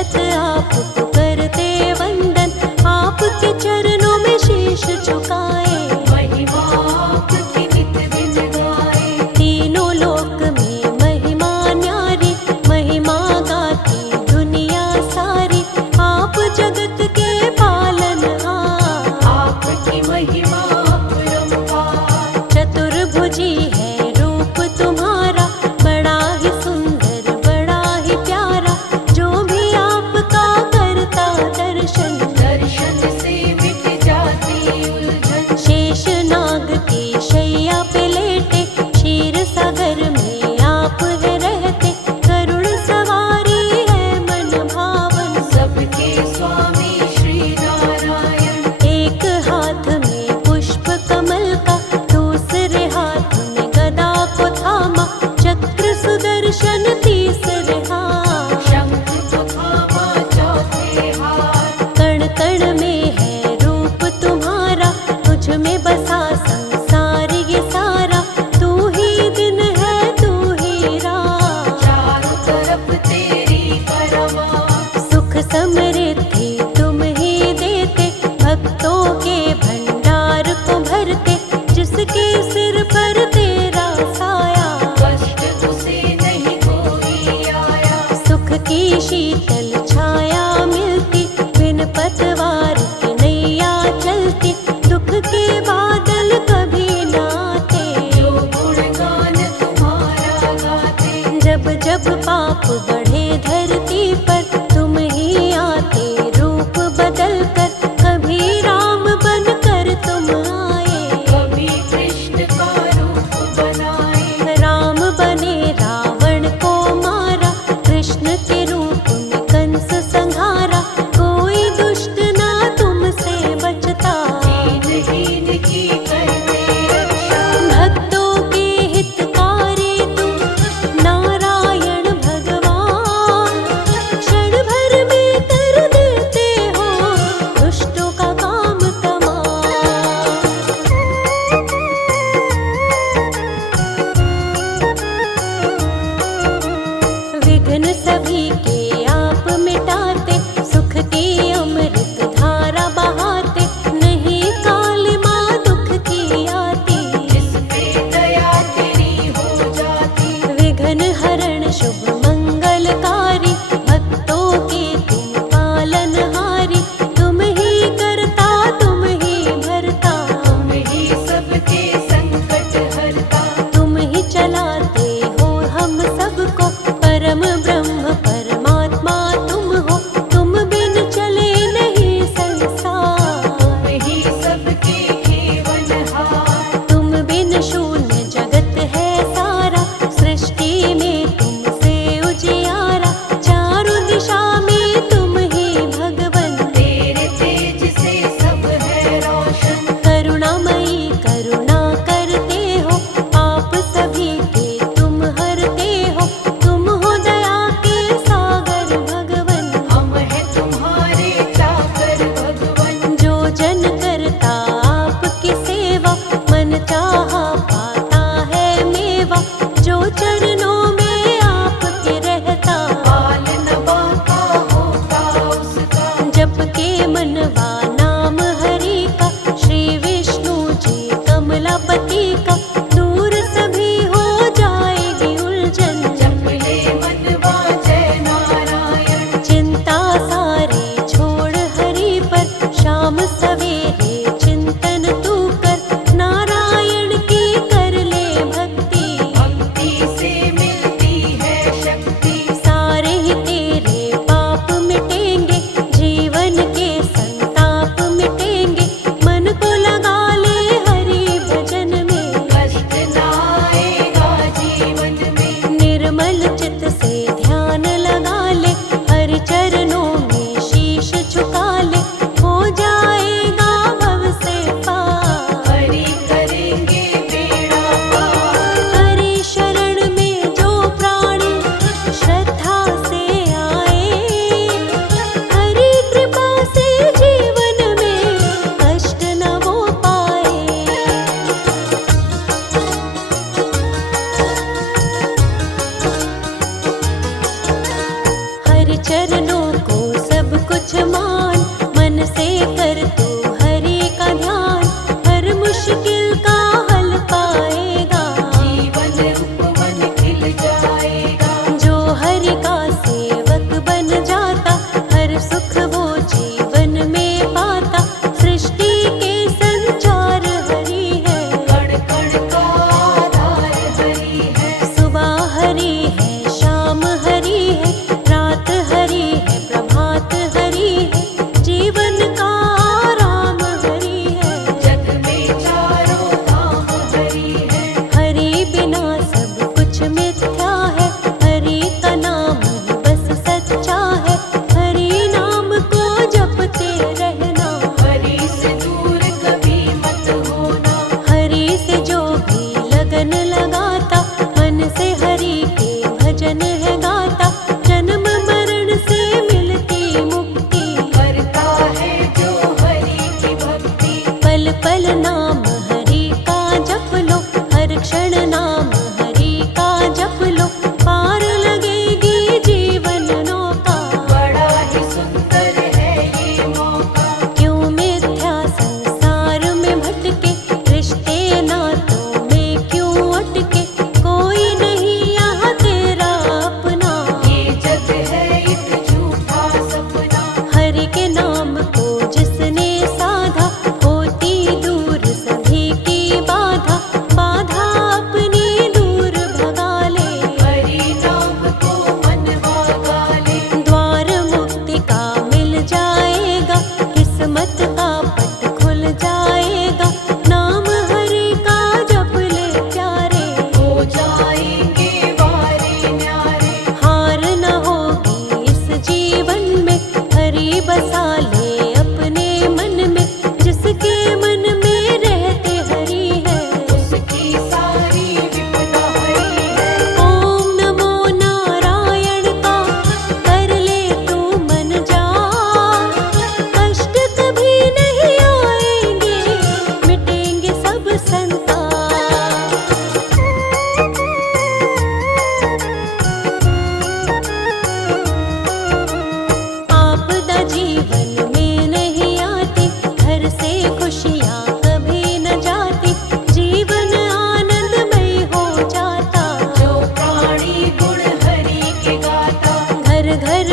दंडवत आपको करते वंदन, आपके चरणों में शीश झुकाए। महिमा आपकी नित दिन गाए। तीनों लोक में महिमा न्यारी, महिमा गाती दुनिया सारी। आप जगत के पालनहार, आपकी महिमा अपरंपार। चतुर्भुजी है रूप तुम्हारा, बड़ा ही सुंदर बड़ा ही प्यारा। जो भी आपका करता दर्शन, दर्शन से मिट जाती उलझन। शेष नाग की शैया पे लेटे, क्षीर सागर में आप है रहते। करुण सवारी है मन भावन, सबके स्वामी श्री नारायण। एक हाथ में पुष्प कमल का, दूसरे हाथ में गदा को थामा। चक्र सुदर्शन तीसरे हाथ, शंख को थामा चौथे हाथ। कण कण में है रूप तुम्हारा, तुझ में बसा संसार ये सारा। तू ही दिन है तू ही रात, चारों तरफ तेरी परवाह। सुख समृद्धि तुम ही देते। भक्तों के भंडार को भरते, जिसके सिर पर तेरा साया। कष्ट उसे नहीं कोई आया। सुख की शीतल छाया मिलती, बिन पतवार की नैया चलती। दुख के बादल कभी ना आते, जो गुणगान तुम्हारा गाते। जब जब पाप बढ़े धरती पर, तुम ही आते रूप बदल कर। कभी राम बन कर तुम आए, कभी कृष्ण का रूप बनाए। राम बने रावण को मारा, कृष्ण के रूप में कंस संहारा। कोई दुष्ट ना तुमसे बचता, दीनहीन की करते रक्षा। भक्तों के हितकारी तुम नारायण भगवान। क्षण भर में कर देते हो दुष्टों का काम तमाम। विघ्न सभी के आप मिटाते, सुख की अमृत धारा बहाते। नहीं काली माँ दुख की आती, जिस पे दया तेरी हो जाती। विघ्न हरण शुभ मंगलकारी। भक्तों के तुम पालनहारी, तुम ही करता तुम ही भरता। तुम ही सबके संकट हरता। तुम ही चलाते हो हम सबको, परम ब्रह्म परमात्मा तुम हो। तुम बिन चले नहीं संसार, तुम ही सबके जीवनहार। तुम बिन शून्य जगत है सारा। सृष्टि में तुमसे उजियारा, चारों दिशा में तुम ही भगवन। तेरे तेज से सब है रोशन। करुणामयी करुणा करते हो, आप सभी के तुम हरते हो। तुम हो दया के सागर भगवन, हम हैं तुम्हारे चाकर भगवन। जो जन करता आपकी सेवा। मन चाहा पाता है मेवा, जो चरणों में आपके रहता। पालन बाका होता उसका। जप के मनवा नाम हरि का, श्री विष्णु जी कमलापति का। दूर सभी हो जाएगी उलझन, जप ले मनवा जय नारायण। चिंता सारी छोड़ हरि पर। शाम सवेरे चिंतन तू कर, नारायण की कर ले भक्ति। भक्ति से मिलती है शक्ति। सारे ही तेरे पाप मिटेंगे, जीवन के संताप मिटेंगे। मन को लगा ले हरि भजन में, कष्ट ना आएगा जीवन में। निर्मल चित्त से ध्यान लगा ले। हरि चरणों में शीश झुका ले, हो जाएगा भव से पार। हरि करेंगे बेड़ा पार। हरि शरण में जो प्राणी श्रद्धा से आए, हरि कृपा से जीवन में कष्ट न वो पाए। हरि चरणों को घर